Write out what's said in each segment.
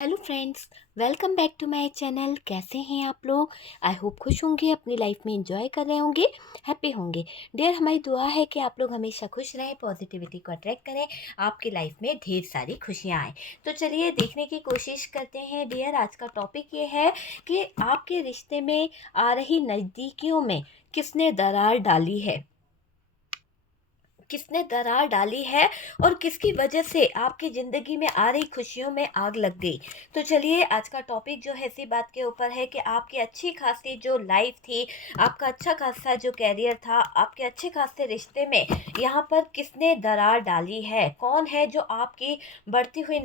Hello friends, welcome back to my channel. कैसे हैं आप लोग? आई होप खुश होंगे, अपनी लाइफ में एंजॉय कर रहे होंगे, हैप्पी होंगे। डियर, हमारी दुआ है कि आप लोग हमेशा खुश रहें, पॉजिटिविटी को अट्रैक्ट करें, आपकी लाइफ में ढेर सारी खुशियाँ आएँ। तो चलिए देखने की कोशिश करते हैं। डियर, आज का टॉपिक ये है कि आपके रिश्ते में आ रही नज़दीकियों में किसने दरार डाली है, किसने दरार डाली है और किसकी वजह से आपकी ज़िंदगी में आ रही खुशियों में आग लग गई। तो चलिए, आज का टॉपिक जो है इसी बात के ऊपर है कि आपकी अच्छी खासी जो लाइफ थी, आपका अच्छा खासा जो कैरियर था, आपके अच्छे खासे रिश्ते में यहाँ पर किसने दरार डाली है, कौन है जो आपकी बढ़ती हुई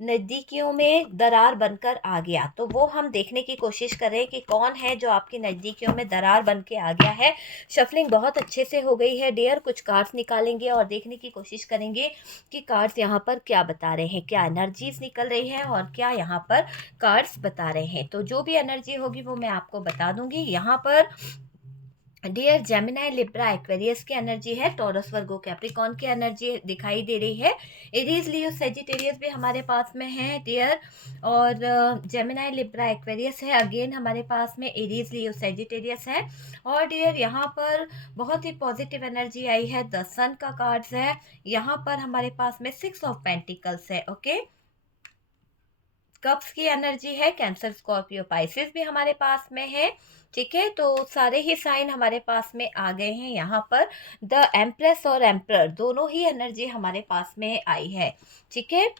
नज़दीकियों में दरार बनकर आ गया। तो वो हम देखने की कोशिश करें कि कौन है जो आपकी नज़दीकियों में दरार बन के आ गया है। शफलिंग बहुत अच्छे से हो गई है डियर। कुछ कार्ड्स निकालेंगे और देखने की कोशिश करेंगे कि कार्ड्स यहाँ पर क्या बता रहे हैं, क्या एनर्जीज निकल रही है और क्या यहाँ पर कार्ड्स बता रहे हैं। तो जो भी एनर्जी होगी वो मैं आपको बता दूंगी। यहाँ पर डियर जेमिनाई, लिब्रा, एक्वेरियस की एनर्जी है, टॉरस, वर्गो, कैप्रिकॉन की एनर्जी दिखाई दे रही है। एरीज, लियो, सेजिटेरियस भी हमारे पास में है डियर। और जेमिनाई, लिब्रा, एक्वेरियस है। अगेन हमारे पास में एरीज, लियो, सेजिटेरियस है। और डियर यहाँ पर बहुत ही पॉजिटिव एनर्जी आई है, द सन का कार्ड्स है। यहाँ पर हमारे पास में 6 ऑफ पेंटिकल्स है। ओके, कप्स की एनर्जी है, कैंसर, स्कॉर्पियो, पाइसेस भी हमारे पास में है। ठीक है, तो सारे ही साइन हमारे पास में आ गए हैं। यहाँ पर द एम्प्रेस और एम्प्रर दोनों ही एनर्जी हमारे पास में आई है। ठीक है,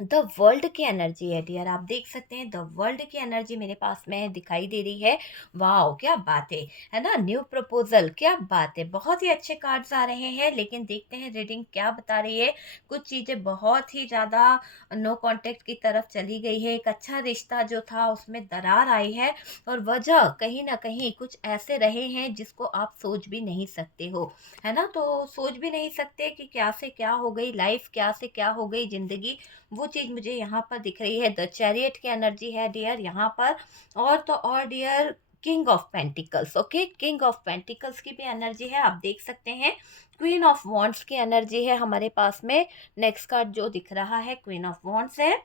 द वर्ल्ड की एनर्जी है डियर, आप देख सकते हैं द वर्ल्ड की एनर्जी मेरे पास में दिखाई दे रही है। वाओ, क्या बात है ना, न्यू प्रपोजल, क्या बात है। बहुत ही अच्छे कार्ड्स आ रहे हैं, लेकिन देखते हैं रीडिंग क्या बता रही है। कुछ चीज़ें बहुत ही ज़्यादा नो कांटेक्ट की तरफ चली गई है। एक अच्छा रिश्ता जो था उसमें दरार आई है, और वजह कहीं ना कहीं कुछ ऐसे रहे हैं जिसको आप सोच भी नहीं सकते हो, है ना। तो सोच भी नहीं सकते कि क्या से क्या हो गई लाइफ, क्या से क्या हो गई ज़िंदगी। वो चीज़ मुझे यहाँ पर दिख रही है। द चैरियट की एनर्जी है डियर यहाँ पर। और तो और dear, king of pentacles. Okay, king of pentacles की भी एनर्जी है, आप देख सकते हैं। क्वीन ऑफ वॉन्ड्स की एनर्जी है हमारे पास में। नेक्स्ट कार्ड जो दिख रहा है क्वीन ऑफ वॉन्ड्स है।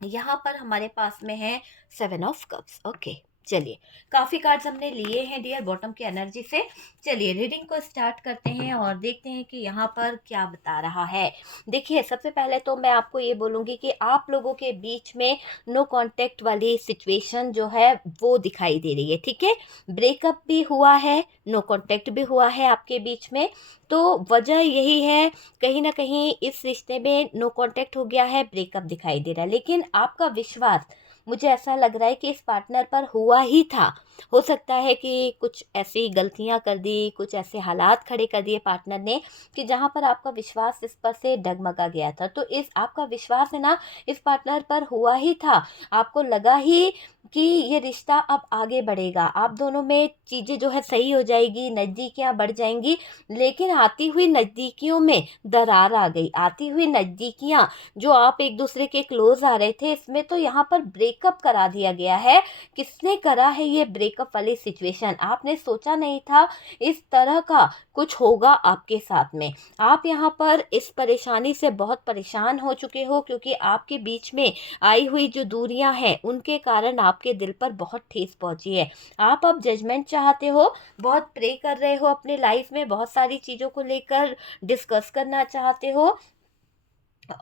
यहाँ पर हमारे पास में है 7 ऑफ कप्स। ओके, चलिए, काफ़ी कार्ड्स हमने लिए हैं डियर बॉटम की एनर्जी से। चलिए रीडिंग को स्टार्ट करते हैं और देखते हैं कि यहाँ पर क्या बता रहा है। देखिए, सबसे पहले तो मैं आपको ये बोलूँगी कि आप लोगों के बीच में नो कांटेक्ट वाली सिचुएशन जो है वो दिखाई दे रही है। ठीक है, ब्रेकअप भी हुआ है, नो कांटेक्ट भी हुआ है आपके बीच में। तो वजह यही है, कहीं ना कहीं इस रिश्ते में नो कांटेक्ट हो गया है, ब्रेकअप दिखाई दे रहा है, लेकिन आपका विश्वास, मुझे ऐसा लग रहा है कि इस पार्टनर पर हुआ ही था। हो सकता है कि कुछ ऐसी गलतियां कर दी, कुछ ऐसे हालात खड़े कर दिए पार्टनर ने कि जहां पर आपका विश्वास इस पर से डगमगा गया था। तो इस आपका विश्वास है ना, इस पार्टनर पर हुआ ही था। आपको लगा ही कि ये रिश्ता अब आगे बढ़ेगा, आप दोनों में चीज़ें जो है सही हो जाएगी, नज़दीकियां बढ़ जाएंगी। लेकिन आती हुई नज़दीकियों में दरार आ गई। आती हुई नज़दीकियां, जो आप एक दूसरे के क्लोज आ रहे थे, इसमें तो यहाँ पर ब्रेकअप करा दिया गया है। किसने करा है ये ब्रेकअप वाली सिचुएशन? आपने सोचा नहीं था इस तरह का कुछ होगा आपके साथ में। आप यहाँ पर इस परेशानी से बहुत परेशान हो चुके हो, क्योंकि आपके बीच में आई हुई जो दूरियां हैं उनके कारण आपके दिल पर बहुत ठेस पहुंची है। आप अब जजमेंट चाहते हो, बहुत प्रे कर रहे हो, अपने लाइफ में बहुत सारी चीज़ों को लेकर डिस्कस करना चाहते हो,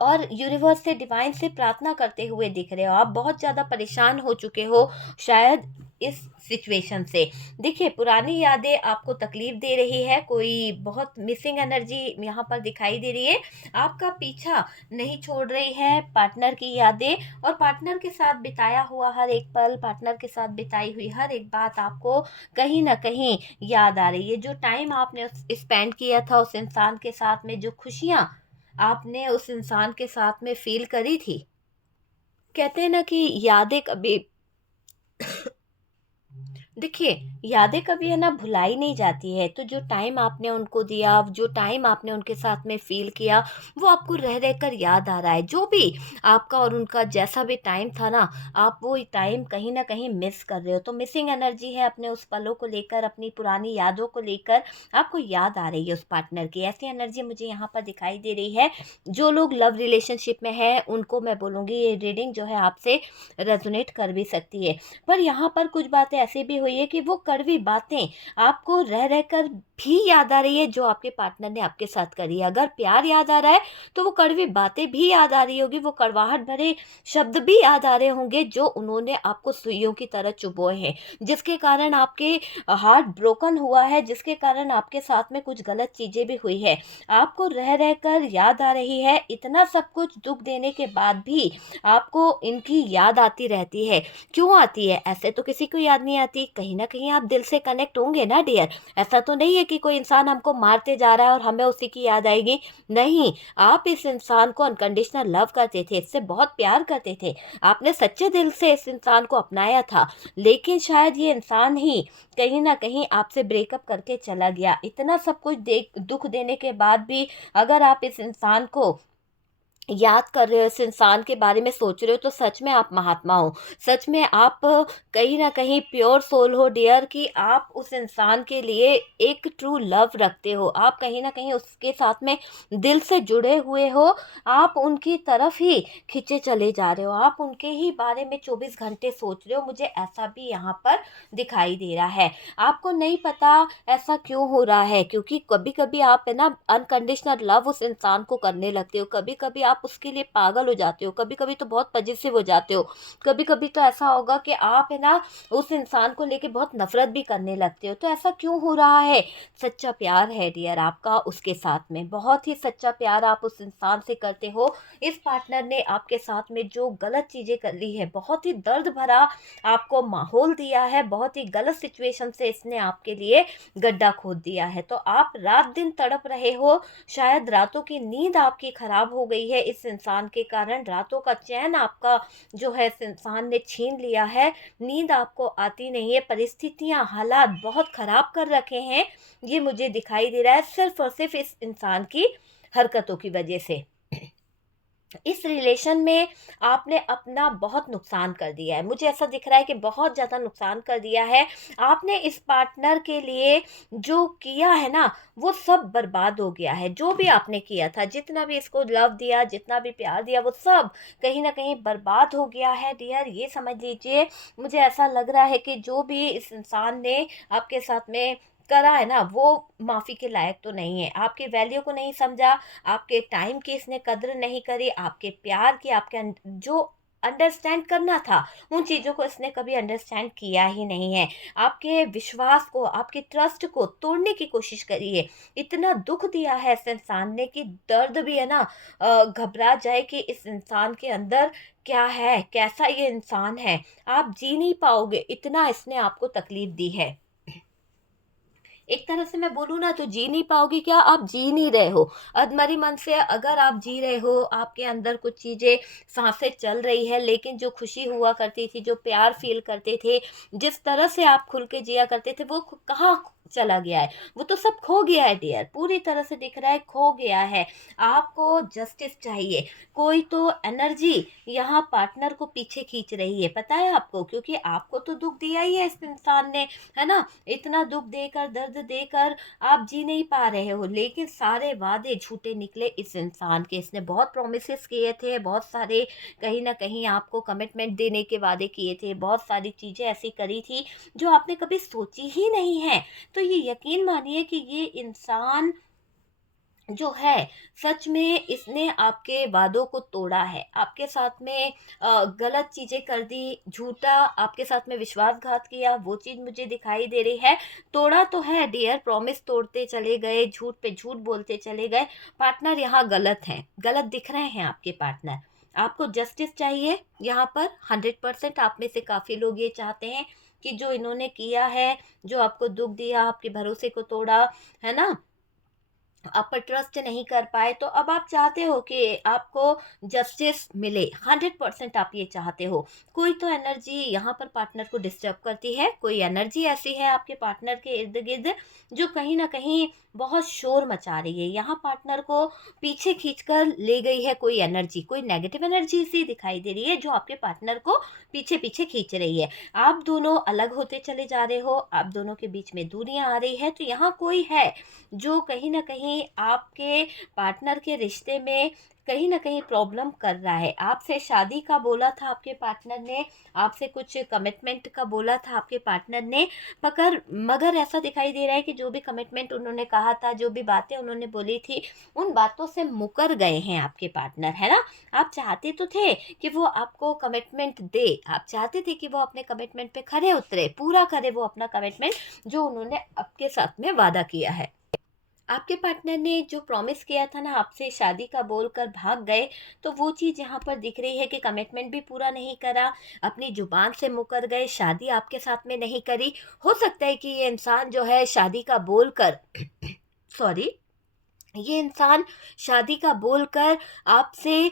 और यूनिवर्स से, डिवाइन से प्रार्थना करते हुए दिख रहे हो। आप बहुत ज़्यादा परेशान हो चुके हो शायद इस सिचुएशन से। देखिए, पुरानी यादें आपको तकलीफ दे रही है, कोई बहुत मिसिंग एनर्जी यहाँ पर दिखाई दे रही है। आपका पीछा नहीं छोड़ रही है पार्टनर की यादें, और पार्टनर के साथ बिताया हुआ हर एक पल, पार्टनर के साथ बिताई हुई हर एक बात आपको कहीं ना कहीं याद आ रही है। जो टाइम आपने स्पेंड किया था उस इंसान के साथ में, जो खुशियाँ आपने उस इंसान के साथ में फील करी थी। कहते हैं ना कि यादें कभी देखिए, यादें कभी है ना भुलाई नहीं जाती है, तो जो टाइम आपने उनको दिया, जो टाइम आपने उनके साथ में फ़ील किया, वो आपको रह रह कर याद आ रहा है। जो भी आपका और उनका जैसा भी टाइम था ना, आप वो टाइम कहीं न कहीं मिस कर रहे हो। तो मिसिंग एनर्जी है अपने उस पलों को लेकर, अपनी पुरानी यादों को लेकर, आपको याद आ रही है उस पार्टनर की। ऐसी एनर्जी मुझे यहाँ पर दिखाई दे रही है। जो लोग लव रिलेशनशिप में हैं, उनको मैं बोलूँगी ये रीडिंग जो है आपसे रेज़ोनेट कर भी सकती है। पर यहाँ पर कुछ बातें ऐसी भी हुई है कि वो कड़वी बातें आपको रह रह कर भी याद आ रही है जो आपके पार्टनर ने आपके साथ करी है। अगर प्यार याद आ रहा है तो वो कड़वी बातें भी याद आ रही होगी, वो कड़वाहट भरे शब्द भी याद आ रहे होंगे जो उन्होंने आपको सुइयों की तरह चुभोए हैं, जिसके कारण आपके हार्ट ब्रोकन हुआ है, जिसके कारण आपके साथ में कुछ गलत चीज़ें भी हुई है। आपको रह रह कर याद आ रही है, इतना सब कुछ दुःख देने के बाद भी आपको इनकी याद आती रहती है। क्यों आती है? ऐसे तो किसी को याद नहीं आती, कहीं न कहीं आप दिल से कनेक्ट होंगे ना डियर। ऐसा तो नहीं है कि कोई इंसान हमको मारते जा रहा है और हमें उसी की याद आएगी। नहीं, आप इस इंसान को अनकंडीशनल लव करते थे, इससे बहुत प्यार करते थे। आपने सच्चे दिल से इस इंसान को अपनाया था, लेकिन शायद ये इंसान ही कहीं न कहीं आपसे ब्रेकअप करके चला गया। इतना सब कुछ दुःख देने के बाद भी अगर आप इस इंसान को याद कर रहे हो, इस इंसान के बारे में सोच रहे हो, तो सच में आप महात्मा हो। सच में आप कहीं न कहीं प्योर सोल हो डियर, कि आप उस इंसान के लिए एक ट्रू लव रखते हो। आप कहीं न कहीं उसके साथ में दिल से जुड़े हुए हो। आप उनकी तरफ ही खींचे चले जा रहे हो। आप उनके ही बारे में 24 घंटे सोच रहे हो। मुझे ऐसा भी यहाँ पर दिखाई दे रहा है। आपको नहीं पता ऐसा क्यों हो रहा है, क्योंकि कभी-कभी आप है ना अनकंडीशनल लव उस इंसान को करने लगते हो। कभी-कभी आप उसके लिए पागल हो जाते हो, कभी-कभी तो बहुत पजेसिव हो जाते हो। कभी-कभी तो ऐसा होगा कि आप है ना उस इंसान को लेके बहुत नफ़रत भी करने लगते हो। तो ऐसा क्यों हो रहा है? सच्चा प्यार है डियर आपका उसके साथ में। बहुत ही सच्चा प्यार आप उस इंसान से करते हो। इस पार्टनर ने आपके साथ में जो गलत चीज़ें कर ली है, बहुत ही दर्द भरा आपको माहौल दिया है, बहुत ही गलत सिचुएशन से इसने आपके लिए गड्ढा खोद दिया है। तो आप रात-दिन तड़प रहे हो। शायद रातों की नींद आपकी खराब हो गई है इस इंसान के कारण। रातों का चैन आपका जो है इस इंसान ने छीन लिया है। नींद आपको आती नहीं है। परिस्थितियाँ, हालात बहुत खराब कर रखे हैं। ये मुझे दिखाई दे रहा है सिर्फ़ और सिर्फ़ इस इंसान की हरकतों की वज़ह से। इस रिलेशन में आपने अपना बहुत नुकसान कर दिया है। मुझे ऐसा दिख रहा है कि बहुत ज़्यादा नुकसान कर दिया है। आपने इस पार्टनर के लिए जो किया है ना, वो सब बर्बाद हो गया है। जो भी आपने किया था, जितना भी इसको लव दिया, जितना भी प्यार दिया, वो सब कहीं न कहीं बर्बाद हो गया है डियर, ये समझ लीजिए। मुझे ऐसा लग रहा है कि जो भी इस इंसान ने आपके साथ में करा है ना, वो माफ़ी के लायक तो नहीं है। आपकी वैल्यू को नहीं समझा, आपके टाइम की इसने कद्र नहीं करी, आपके प्यार की, आपके जो अंडरस्टैंड करना था, उन चीज़ों को इसने कभी अंडरस्टैंड किया ही नहीं है। आपके विश्वास को, आपके ट्रस्ट को तोड़ने की कोशिश करी है। इतना दुःख दिया है इस इंसान ने कि दर्द भी है ना घबरा जाए कि इस इंसान के अंदर क्या है, कैसा ये इंसान है। आप जी नहीं पाओगे, इतना इसने आपको तकलीफ दी है। एक तरह से मैं बोलूँ ना तो जी नहीं पाओगे क्या, आप जी नहीं रहे हो। अधमरी मन से अगर आप जी रहे हो, आपके अंदर कुछ चीज़ें साँसें चल रही है, लेकिन जो खुशी हुआ करती थी, जो प्यार फ़ील करते थे, जिस तरह से आप खुल के जिया करते थे, वो कहाँ चला गया है? वो तो सब खो गया है डियर, पूरी तरह से दिख रहा है खो गया है। आपको जस्टिस चाहिए। कोई तो एनर्जी यहाँ पार्टनर को पीछे खींच रही है, पता है आपको? क्योंकि आपको तो दुःख दिया ही है इस इंसान ने, है ना? इतना दुःख देकर, दर्द देकर आप जी नहीं पा रहे हो, लेकिन सारे वादे झूठे निकले इस इंसान के। इसने बहुत प्रॉमिसेस किए थे, बहुत सारे कहीं न कहीं आपको कमिटमेंट देने के वादे किए थे, बहुत सारी चीज़ें ऐसी करी थी, जो आपने कभी सोची ही नहीं है। तो ये यकीन मानिए कि ये इंसान जो है, सच में इसने आपके वादों को तोड़ा है। आपके साथ में गलत चीज़ें कर दी, झूठा आपके साथ में विश्वासघात किया, वो चीज़ मुझे दिखाई दे रही है। तोड़ा तो है डियर, प्रॉमिस तोड़ते चले गए, झूठ पे झूठ बोलते चले गए। पार्टनर यहाँ गलत हैं, गलत दिख रहे हैं आपके पार्टनर। आपको जस्टिस चाहिए यहाँ पर 100%। आप में से काफ़ी लोग ये चाहते हैं कि जो इन्होंने किया है, जो आपको दुःख दिया, आपके भरोसे को तोड़ा, है ना? आप पर ट्रस्ट नहीं कर पाए, तो अब आप चाहते हो कि आपको जस्टिस मिले, 100% आप ये चाहते हो। कोई तो एनर्जी यहाँ पर पार्टनर को डिस्टर्ब करती है, कोई एनर्जी ऐसी है आपके पार्टनर के इर्द गिर्द जो कहीं ना कहीं बहुत शोर मचा रही है, यहाँ पार्टनर को पीछे खींचकर ले गई है। कोई एनर्जी, कोई नेगेटिव एनर्जी सी दिखाई दे रही है जो आपके पार्टनर को पीछे पीछे खींच रही है। आप दोनों अलग होते चले जा रहे हो, आप दोनों के बीच में दूरियां आ रही है, तो यहाँ कोई है जो कहीं न कहीं आपके पार्टनर के रिश्ते में कहीं न कहीं प्रॉब्लम कर रहा है। आपसे शादी का बोला था आपके पार्टनर ने, आपसे कुछ कमिटमेंट का बोला था आपके पार्टनर ने, मगर मगर ऐसा दिखाई दे रहा है कि जो भी कमिटमेंट उन्होंने कहा था, जो भी बातें उन्होंने बोली थी, उन बातों से मुकर गए हैं आपके पार्टनर, है ना? आप चाहते तो थे कि वो आपको कमिटमेंट दे, आप चाहते थे कि वो अपने कमिटमेंट पे खरे उतरे, पूरा करे वो अपना कमिटमेंट जो उन्होंने आपके साथ में वादा किया है। आपके पार्टनर ने जो प्रॉमिस किया था ना आपसे, शादी का बोलकर भाग गए, तो वो चीज़ यहाँ पर दिख रही है कि कमिटमेंट भी पूरा नहीं करा, अपनी ज़ुबान से मुकर गए, शादी आपके साथ में नहीं करी। हो सकता है कि ये इंसान जो है शादी का बोलकर सॉरी, ये इंसान शादी का बोलकर आपसे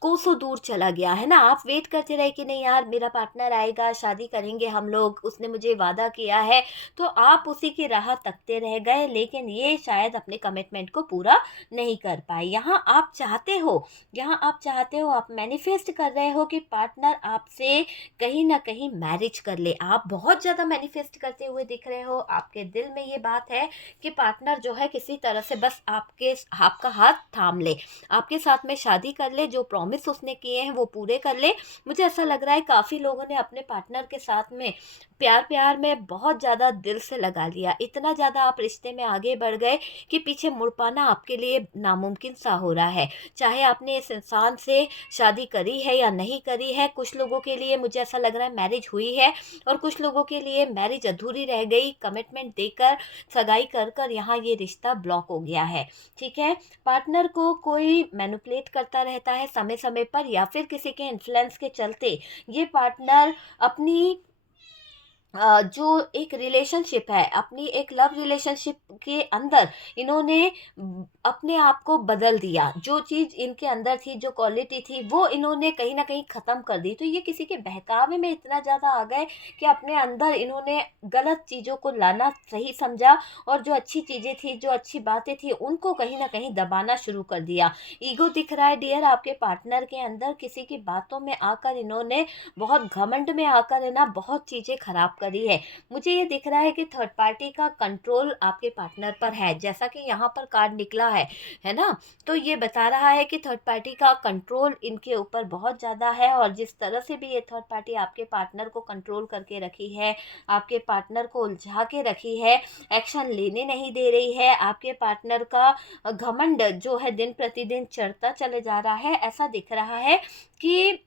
कोसों दूर चला गया, है ना? आप वेट करते रहे कि नहीं यार मेरा पार्टनर आएगा, शादी करेंगे हम लोग, उसने मुझे वादा किया है, तो आप उसी की राह तकते रह गए, लेकिन ये शायद अपने कमिटमेंट को पूरा नहीं कर पाए। यहाँ आप चाहते हो, आप मैनिफेस्ट कर रहे हो कि पार्टनर आपसे कहीं न कहीं मैरिज कर ले। आप बहुत ज़्यादा मैनिफेस्ट करते हुए दिख रहे हो, आपके दिल में ये बात है कि पार्टनर जो है किसी तरह से बस आपका हाथ थाम ले, आपके साथ में शादी कर ले, जो प्रॉमिस उसने किए हैं वो पूरे कर ले। मुझे ऐसा लग रहा है काफ़ी लोगों ने अपने पार्टनर के साथ में प्यार-प्यार में बहुत ज़्यादा दिल से लगा लिया। इतना ज़्यादा आप रिश्ते में आगे बढ़ गए कि पीछे मुड़ पाना आपके लिए नामुमकिन सा हो रहा है। चाहे आपने इस इंसान से शादी करी है या नहीं करी है, कुछ लोगों के लिए मुझे ऐसा लग रहा है मैरिज हुई है और कुछ लोगों के लिए मैरिज अधूरी रह गई, कमिटमेंट देकर सगाई कर कर यहाँ ये रिश्ता ब्लॉक हो गया है। ठीक है? पार्टनर को कोई मैनिपुलेट करता रहता है समय समय पर, या फिर किसी के इन्फ्लुएंस के चलते ये पार्टनर अपनी जो एक रिलेशनशिप है, अपनी एक लव रिलेशनशिप के अंदर इन्होंने अपने आप को बदल दिया। जो चीज़ इनके अंदर थी, जो क्वालिटी थी, वो इन्होंने कहीं न कहीं ख़त्म कर दी। तो ये किसी के बहकावे में इतना ज़्यादा आ गए कि अपने अंदर इन्होंने गलत चीज़ों को लाना सही समझा, और जो अच्छी चीज़ें थी, जो अच्छी बातें थी, उनको कहीं न कहीं दबाना शुरू कर दिया। ईगो दिख रहा है डियर आपके पार्टनर के अंदर, किसी की बातों में आकर इन्होंने, बहुत घमंड में आकर है ना, बहुत चीज़ें खराब करी है। मुझे ये दिख रहा है कि थर्ड पार्टी का कंट्रोल आपके पार्टनर पर है, जैसा कि यहाँ पर कार्ड निकला है ना? तो ये बता रहा है कि थर्ड पार्टी का कंट्रोल इनके ऊपर बहुत ज़्यादा है, और जिस तरह से भी ये थर्ड पार्टी आपके पार्टनर को कंट्रोल करके रखी है, आपके पार्टनर को उलझा के रखी है, एक्शन लेने नहीं दे रही है, आपके पार्टनर का घमंड जो है दिन प्रतिदिन चढ़ता चले जा रहा है। ऐसा दिख रहा है कि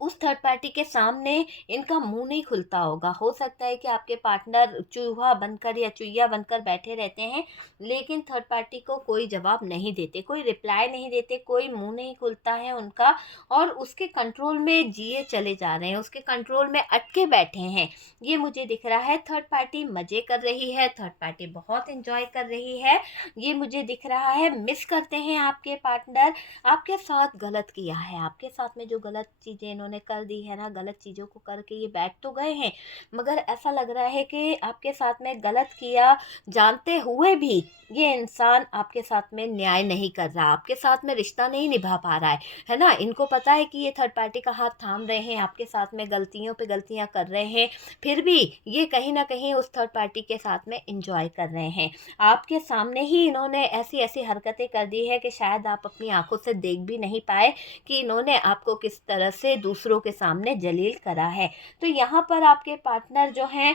उस थर्ड पार्टी के सामने इनका मुँह नहीं खुलता होगा। हो सकता है कि आपके पार्टनर चूहा बनकर या चुईया बनकर बैठे रहते हैं, लेकिन थर्ड पार्टी को कोई जवाब नहीं देते, कोई रिप्लाई नहीं देते, कोई मुँह नहीं खुलता है उनका, और उसके कंट्रोल में जिए चले जा रहे हैं, उसके कंट्रोल में अटके बैठे हैं। ये मुझे दिख रहा है। थर्ड पार्टी मज़े कर रही है, थर्ड पार्टी बहुत एन्जॉय कर रही है, ये मुझे दिख रहा है। मिस करते हैं आपके पार्टनर, आपके साथ गलत किया है, आपके साथ में जो गलत चीज़ें इन्होंने कर दी है ना, गलत चीज़ों को करके ये बैठ तो गए हैं, मगर ऐसा लग रहा है कि आपके साथ में गलत किया जानते हुए भी ये इंसान आपके साथ में न्याय नहीं कर रहा, आपके साथ में रिश्ता नहीं निभा पा रहा है ना? इनको पता है कि ये थर्ड पार्टी का हाथ थाम रहे हैं, आपके साथ में गलतियों पे गलतियाँ कर रहे हैं, फिर भी ये कहीं न कहीं उस थर्ड पार्टी के साथ में एन्जॉय कर रहे हैं। आपके सामने ही इन्होंने ऐसी-ऐसी हरकतें कर दी है कि शायद आप अपनी आँखों से देख भी नहीं पाए कि इन्होंने आपको किस तरह से दूसरों के सामने जलील करा है। तो यहाँ पर आपके पार्टनर जो हैं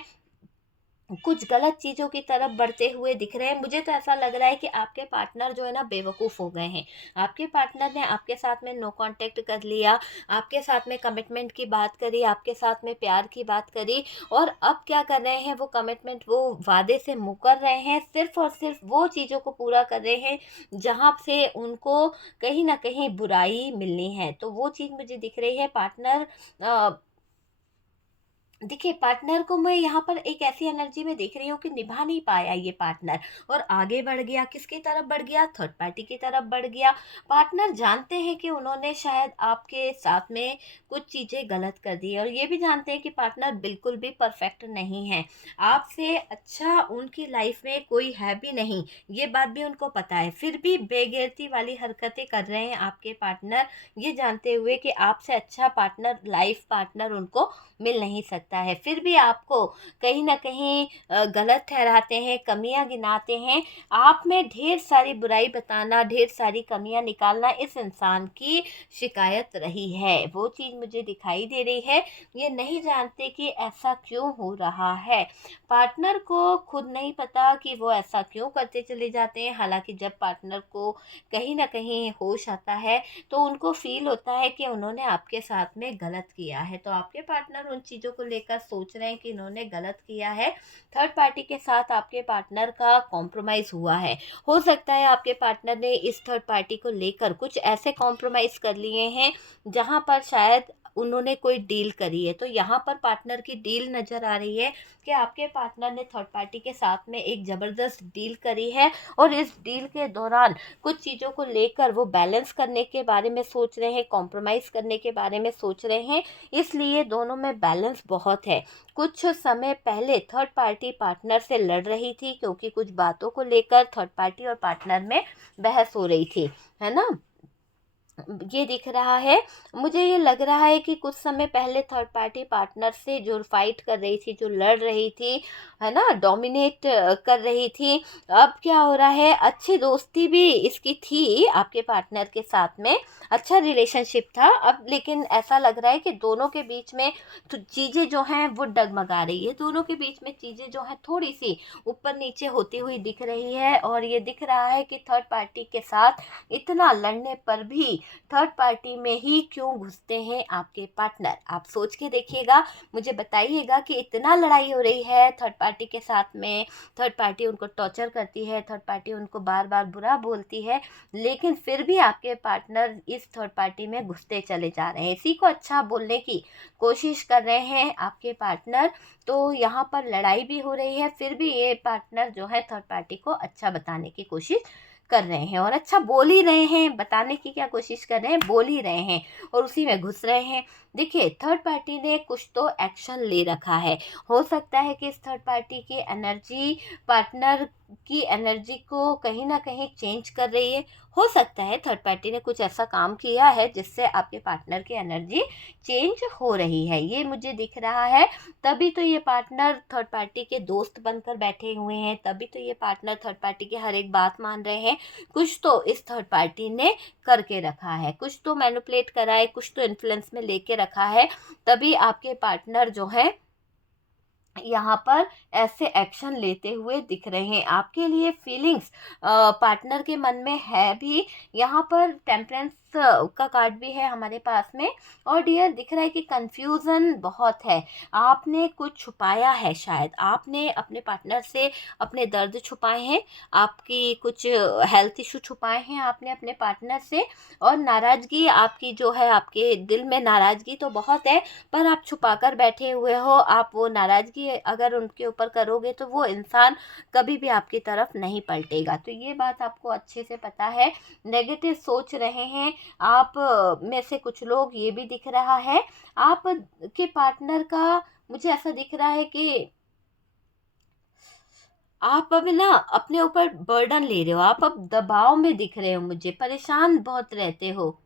कुछ गलत चीज़ों की तरफ बढ़ते हुए दिख रहे हैं। मुझे तो ऐसा लग रहा है कि आपके पार्टनर जो है ना बेवकूफ़ हो गए हैं। आपके पार्टनर ने आपके साथ में नो कॉन्टैक्ट कर लिया, आपके साथ में कमिटमेंट की बात करी, आपके साथ में प्यार की बात करी, और अब क्या कर रहे हैं, वो कमिटमेंट, वो वादे से मुकर रहे हैं। सिर्फ़ और सिर्फ़ वो चीज़ों को पूरा कर रहे हैं जहाँ से उनको कहीं न कहीं बुराई मिलनी है। तो वो चीज़ मुझे दिख रही है। पार्टनर देखिए, पार्टनर को मैं यहाँ पर एक ऐसी एनर्जी में देख रही हूँ कि निभा नहीं पाया ये पार्टनर, और आगे बढ़ गया, किसकी तरफ बढ़ गया, थर्ड पार्टी की तरफ बढ़ गया। पार्टनर जानते हैं कि उन्होंने शायद आपके साथ में कुछ चीज़ें गलत कर दी है, और ये भी जानते हैं कि पार्टनर बिल्कुल भी परफेक्ट नहीं है। आपसे अच्छा उनकी लाइफ में कोई है भी नहीं, ये बात भी उनको पता है। फिर भी बेगैरती वाली हरकतें कर रहे हैं आपके पार्टनर, ये जानते हुए कि आपसे अच्छा पार्टनर, लाइफ पार्टनर उनको मिल नहीं सकता है। फिर भी आपको कहीं न कहीं गलत ठहराते हैं, कमियाँ गिनाते हैं। आप में ढेर सारी बुराई बताना, ढेर सारी कमियाँ निकालना इस इंसान की शिकायत रही है। वो चीज़ मुझे दिखाई दे रही है। ये नहीं जानते कि ऐसा क्यों हो रहा है। पार्टनर को खुद नहीं पता कि वो ऐसा क्यों करते चले जाते हैं। हालाँकि जब पार्टनर को कहीं न कहीं होश आता है, तो उनको फ़ील होता है कि उन्होंने आपके साथ में गलत किया है। तो आपके पार्टनर उन चीज़ों को लेकर सोच रहे हैं कि इन्होंने गलत किया है। थर्ड पार्टी के साथ आपके पार्टनर का कॉम्प्रोमाइज़ हुआ है। हो सकता है आपके पार्टनर ने इस थर्ड पार्टी को लेकर कुछ ऐसे कॉम्प्रोमाइज़ कर लिए हैं, जहाँ पर शायद उन्होंने कोई डील करी है। तो यहाँ पर पार्टनर की डील नज़र आ रही है कि आपके पार्टनर ने थर्ड पार्टी के साथ में एक ज़बरदस्त डील करी है, और इस डील के दौरान कुछ चीज़ों को लेकर वो बैलेंस करने के बारे में सोच रहे हैं, कॉम्प्रोमाइज़ करने के बारे में सोच रहे हैं, इसलिए दोनों में बैलेंस बहुत है। कुछ समय पहले थर्ड पार्टी पार्टनर से लड़ रही थी, क्योंकि कुछ बातों को लेकर थर्ड पार्टी और पार्टनर में बहस हो रही थी, है ना? ये दिख रहा है। मुझे ये लग रहा है कि कुछ समय पहले थर्ड पार्टी पार्टनर से जो फाइट कर रही थी, जो लड़ रही थी, है ना? डोमिनेट कर रही थी। अब क्या हो रहा है, अच्छी दोस्ती भी इसकी थी आपके पार्टनर के साथ में, अच्छा रिलेशनशिप था। अब लेकिन ऐसा लग रहा है कि दोनों के बीच में तो चीज़ें जो हैं वो डगमगा रही है। दोनों के बीच में चीज़ें जो हैं थोड़ी-सी ऊपर-नीचे होती हुई दिख रही है, और ये दिख रहा है कि थर्ड पार्टी के साथ इतना लड़ने पर भी थर्ड पार्टी में ही क्यों घुसते हैं आपके पार्टनर। आप सोच के देखिएगा, मुझे बताइएगा कि इतना लड़ाई हो रही है थर्ड पार्टी के साथ में, थर्ड पार्टी उनको टॉर्चर करती है, थर्ड पार्टी उनको बार बार बुरा बोलती है, लेकिन फिर भी आपके पार्टनर इस थर्ड पार्टी में घुसते चले जा रहे हैं, इसी को अच्छा बोलने की कोशिश कर रहे हैं आपके पार्टनर। तो यहाँ पर लड़ाई भी हो रही है, फिर भी ये पार्टनर जो है थर्ड पार्टी को अच्छा बताने की कोशिश कर रहे हैं, और अच्छा बोल ही रहे हैं, बताने की क्या कोशिश कर रहे हैं, बोल ही रहे हैं, और उसी में घुस रहे हैं। देखिए, थर्ड पार्टी ने कुछ तो एक्शन ले रखा है। हो सकता है कि इस थर्ड पार्टी की एनर्जी पार्टनर की एनर्जी को कहीं न कहीं चेंज कर रही है। हो सकता है थर्ड पार्टी ने कुछ ऐसा काम किया है जिससे आपके पार्टनर की एनर्जी चेंज हो रही है, ये मुझे दिख रहा है। तभी तो ये पार्टनर थर्ड पार्टी के दोस्त बनकर बैठे हुए हैं, तभी तो ये पार्टनर थर्ड पार्टी की हर एक बात मान रहे हैं। कुछ तो इस थर्ड पार्टी ने करके रखा है, कुछ तो मैनिपुलेट करा है, कुछ तो इन्फ्लुएंस में लेके रखा है, तभी आपके पार्टनर जो है यहाँ पर ऐसे एक्शन लेते हुए दिख रहे हैं। आपके लिए फीलिंग्स पार्टनर के मन में है भी। यहाँ पर टेम्परेंस का कार्ड भी है हमारे पास में, और डियर दिख रहा है कि कंफ्यूजन बहुत है। आपने कुछ छुपाया है, शायद आपने अपने पार्टनर से अपने दर्द छुपाए हैं, आपकी कुछ हेल्थ इशू छुपाए हैं आपने अपने पार्टनर से, और नाराज़गी आपकी जो है, आपके दिल में नाराज़गी तो बहुत है, पर आप छुपा कर बैठे हुए हो। आप वो नाराज़गी अगर उनके ऊपर करोगे तो वो इंसान कभी भी आपकी तरफ नहीं पलटेगा। तो ये बात आपको अच्छे से पता है। नेगेटिव सोच रहे हैं आप में से कुछ लोग, ये भी दिख रहा है। आप के पार्टनर का मुझे ऐसा दिख रहा है कि आप अब ना अपने ऊपर बर्डन ले रहे हो, आप अब दबाव में दिख रहे हो, मुझे परेशान बहुत रहते हो।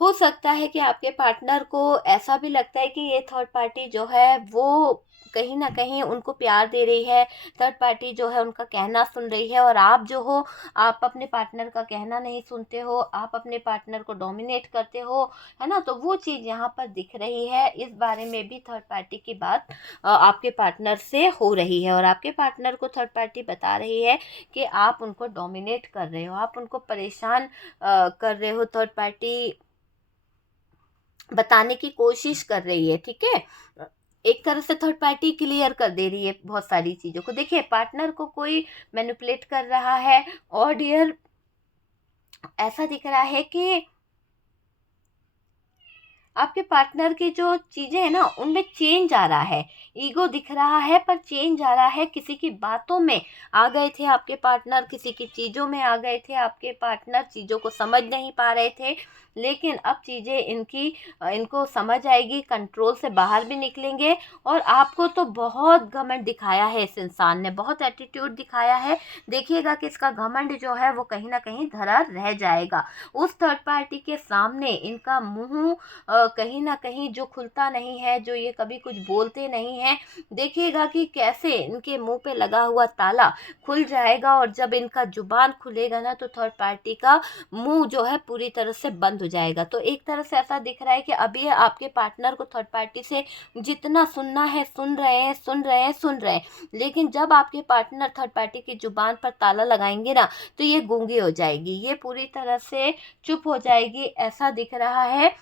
हो सकता है कि आपके पार्टनर को ऐसा भी लगता है कि ये थर्ड पार्टी जो है वो कहीं न कहीं उनको प्यार दे रही है, थर्ड पार्टी जो है उनका कहना सुन रही है, और आप जो हो, आप अपने पार्टनर का कहना नहीं सुनते हो, आप अपने पार्टनर को डोमिनेट करते हो, है ना? तो वो चीज़ यहाँ पर दिख रही है। इस बारे में भी थर्ड पार्टी की बात आपके पार्टनर से हो रही है, और आपके पार्टनर को थर्ड पार्टी बता रही है कि आप उनको डोमिनेट कर रहे हो, आप उनको परेशान कर रहे हो। थर्ड पार्टी बताने की कोशिश कर रही है, ठीक है? एक तरह से थर्ड पार्टी क्लियर कर दे रही है बहुत सारी चीज़ों को। देखिए, पार्टनर को कोई मैनिपुलेट कर रहा है, और डियर ऐसा दिख रहा है कि आपके पार्टनर की जो चीज़ें हैं ना उनमें चेंज आ रहा है, ईगो दिख रहा है पर चेंज आ रहा है। किसी की बातों में आ गए थे आपके पार्टनर, किसी की चीज़ों में आ गए थे आपके पार्टनर, चीज़ों को समझ नहीं पा रहे थे, लेकिन अब चीज़ें इनको समझ आएगी, कंट्रोल से बाहर भी निकलेंगे। और आपको तो बहुत घमंड दिखाया है इस इंसान ने, बहुत एटीट्यूड दिखाया है। देखिएगा कि इसका घमंड जो है वो कहीं ना कहीं धरा रह जाएगा। उस थर्ड पार्टी के सामने इनका मुंह कहीं ना कहीं जो खुलता नहीं है, जो ये कभी कुछ बोलते नहीं हैं, देखिएगा कि कैसे इनके मुंह पे लगा हुआ ताला खुल जाएगा। और जब इनका जुबान खुलेगा ना तो थर्ड पार्टी का मुंह जो है पूरी तरह से बंद हो जाएगा। तो एक तरह से ऐसा दिख रहा है कि अभी आपके पार्टनर को थर्ड पार्टी से जितना सुनना है सुन रहे हैं, सुन रहे हैं, सुन रहे हैं, लेकिन जब आपके पार्टनर थर्ड पार्टी की जुबान पर ताला लगाएंगे ना तो ये गूंगी हो जाएगी, ये पूरी तरह से चुप हो जाएगी। ऐसा दिख रहा है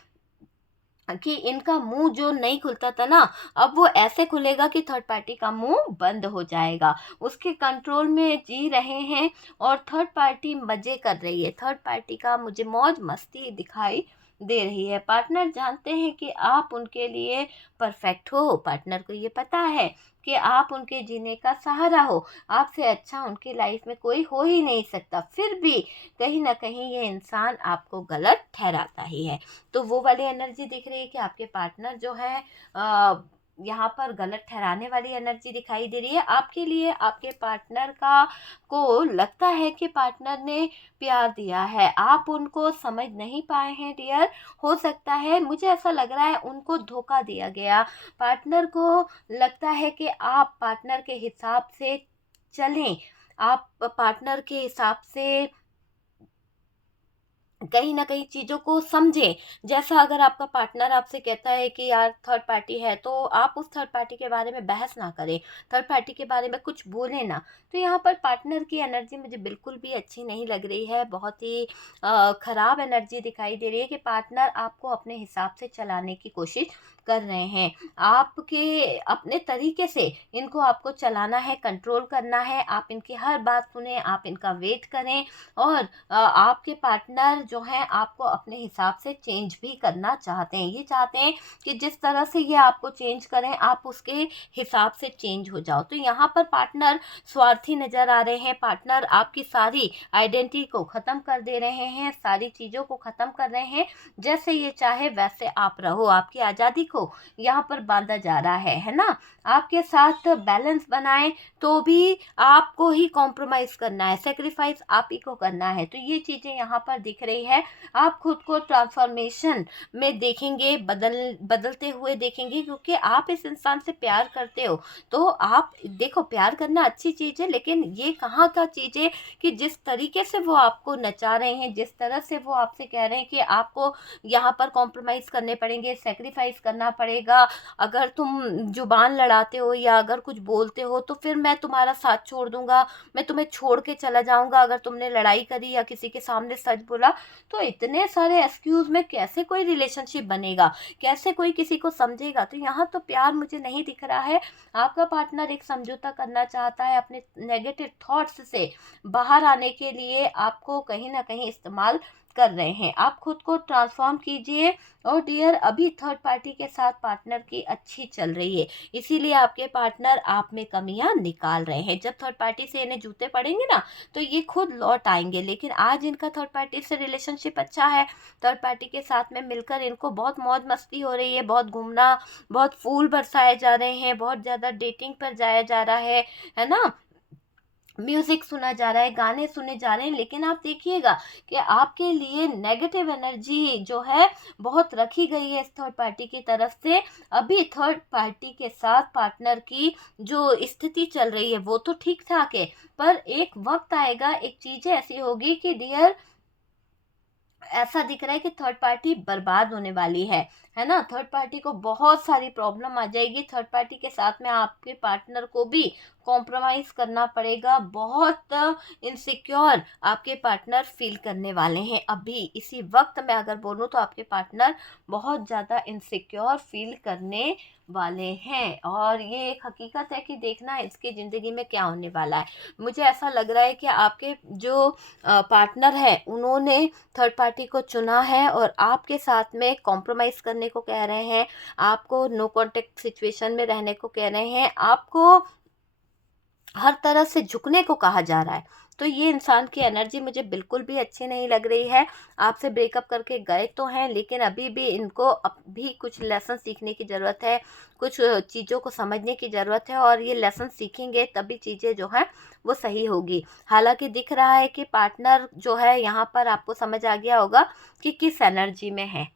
कि इनका मुंह जो नहीं खुलता था ना, अब वो ऐसे खुलेगा कि थर्ड पार्टी का मुंह बंद हो जाएगा। उसके कंट्रोल में जी रहे हैं और थर्ड पार्टी मजे कर रही है, थर्ड पार्टी का मुझे मौज मस्ती दिखाई दे रही है। पार्टनर जानते हैं कि आप उनके लिए परफेक्ट हो, पार्टनर को ये पता है कि आप उनके जीने का सहारा हो, आपसे अच्छा उनकी लाइफ में कोई हो ही नहीं सकता, फिर भी कहीं ना कहीं ये इंसान आपको गलत ठहराता ही है। तो वो वाली एनर्जी दिख रही है कि आपके पार्टनर जो है यहाँ पर गलत ठहराने वाली एनर्जी दिखाई दे रही है आपके लिए। आपके पार्टनर का को लगता है कि पार्टनर ने प्यार दिया है, आप उनको समझ नहीं पाए हैं डियर। हो सकता है, मुझे ऐसा लग रहा है उनको धोखा दिया गया। पार्टनर को लगता है कि आप पार्टनर के हिसाब से चलें, आप पार्टनर के हिसाब से कहीं न कहीं चीज़ों को समझें। जैसा अगर आपका पार्टनर आपसे कहता है कि यार थर्ड पार्टी है, तो आप उस थर्ड पार्टी के बारे में बहस ना करें, थर्ड पार्टी के बारे में कुछ बोलें ना। तो यहाँ पर पार्टनर की एनर्जी मुझे बिल्कुल भी अच्छी नहीं लग रही है, बहुत ही खराब एनर्जी दिखाई दे रही है कि पार्टनर आपको अपने हिसाब से चलाने की कोशिश कर रहे हैं। आपके अपने तरीके से इनको आपको चलाना है, कंट्रोल करना है, आप इनकी हर बात सुनें, आप इनका वेट करें। और आपके पार्टनर जो हैं आपको अपने हिसाब से चेंज भी करना चाहते हैं, ये चाहते हैं कि जिस तरह से ये आपको चेंज करें आप उसके हिसाब से चेंज हो जाओ। तो यहाँ पर पार्टनर स्वार्थी नज़र आ रहे हैं, पार्टनर आपकी सारी आइडेंटिटी को ख़त्म कर दे रहे हैं, सारी चीज़ों को ख़त्म कर रहे हैं। जैसे ये चाहे वैसे आप रहो, आपकी आज़ादी को यहाँ पर बांधा जा रहा है ना। आपके साथ बैलेंस बनाएं तो भी आपको ही कॉम्प्रोमाइज़ करना है, सेक्रीफाइस आप ही को करना है। तो ये चीज़ें यहाँ पर दिख रही है। आप खुद को ट्रांसफॉर्मेशन में देखेंगे, बदलते हुए देखेंगे, क्योंकि आप इस इंसान से प्यार करते हो। तो आप देखो, प्यार करना अच्छी चीज़ है, लेकिन ये कहाँ का चीज़ है कि जिस तरीके से वो आपको नचा रहे हैं, जिस तरह से वो आपसे कह रहे हैं कि आपको यहाँ पर कॉम्प्रोमाइज़ करने पड़ेंगे, सेक्रीफाइस करना पड़ेगा। अगर तुम जुबान लड़ाते हो या अगर कुछ बोलते हो तो फिर मैं तुम्हारा साथ छोड़ दूंगा, मैं तुम्हें छोड़ के चला जाऊंगा अगर तुमने लड़ाई करी या किसी के सामने सच बोला। तो इतने सारे एक्सक्यूज में कैसे कोई रिलेशनशिप बनेगा, कैसे कोई किसी को समझेगा। तो यहाँ तो प्यार मुझे नहीं दिख रहा है। आपका पार्टनर एक समझौता करना चाहता है, अपने नेगेटिव थॉट्स से बाहर आने के लिए आपको कहीं ना कहीं इस्तेमाल कर रहे हैं। आप खुद को ट्रांसफॉर्म कीजिए। और डियर, अभी थर्ड पार्टी के साथ पार्टनर की अच्छी चल रही है, इसीलिए आपके पार्टनर आप में कमियां निकाल रहे हैं। जब थर्ड पार्टी से इन्हें जूते पड़ेंगे ना तो ये खुद लौट आएंगे। लेकिन आज इनका थर्ड पार्टी से रिलेशनशिप अच्छा है, थर्ड पार्टी के साथ में मिलकर इनको बहुत मौज मस्ती हो रही है, बहुत घूमना, बहुत फूल बरसाए जा रहे हैं, बहुत ज़्यादा डेटिंग पर जाया जा रहा है ना, म्यूजिक सुना जा रहा है, गाने सुने जा रहे हैं। लेकिन आप देखिएगा कि आपके लिए नेगेटिव एनर्जी जो है बहुत रखी गई है इस थर्ड पार्टी की तरफ से। अभी थर्ड पार्टी के साथ पार्टनर की जो स्थिति चल रही है वो तो ठीक ठाक है, पर एक वक्त आएगा, एक चीज़ें ऐसी होगी कि डियर, ऐसा दिख रहा है कि थर्ड पार्टी बर्बाद होने वाली है ना। थर्ड पार्टी को बहुत सारी प्रॉब्लम आ जाएगी, थर्ड पार्टी के साथ में आपके पार्टनर को भी कॉम्प्रोमाइज़ करना पड़ेगा। बहुत इनसिक्योर आपके पार्टनर फ़ील करने वाले हैं अभी। इसी वक़्त मैं अगर बोलूँ तो आपके पार्टनर बहुत ज़्यादा इनसिक्योर फ़ील करने वाले हैं, और ये एक हकीकत है कि देखना है इसकी ज़िंदगी में क्या होने वाला है। मुझे ऐसा लग रहा है कि आपके जो पार्टनर है उन्होंने थर्ड पार्टी को चुना है और आपके साथ में कॉम्प्रोमाइज़ करने को कह रहे हैं, आपको नो कॉन्टैक्ट सिचुएशन में रहने को कह रहे हैं, आपको हर तरह से झुकने को कहा जा रहा है। तो ये इंसान की एनर्जी मुझे बिल्कुल भी अच्छी नहीं लग रही है। आपसे ब्रेकअप करके गए तो हैं, लेकिन अभी भी इनको अभी कुछ लेसन सीखने की ज़रूरत है, कुछ चीज़ों को समझने की ज़रूरत है, और ये लेसन सीखेंगे तभी चीज़ें जो हैं वो सही होगी। हालाँकि दिख रहा है कि पार्टनर जो है यहाँ पर आपको समझ आ गया होगा कि किस एनर्जी में है।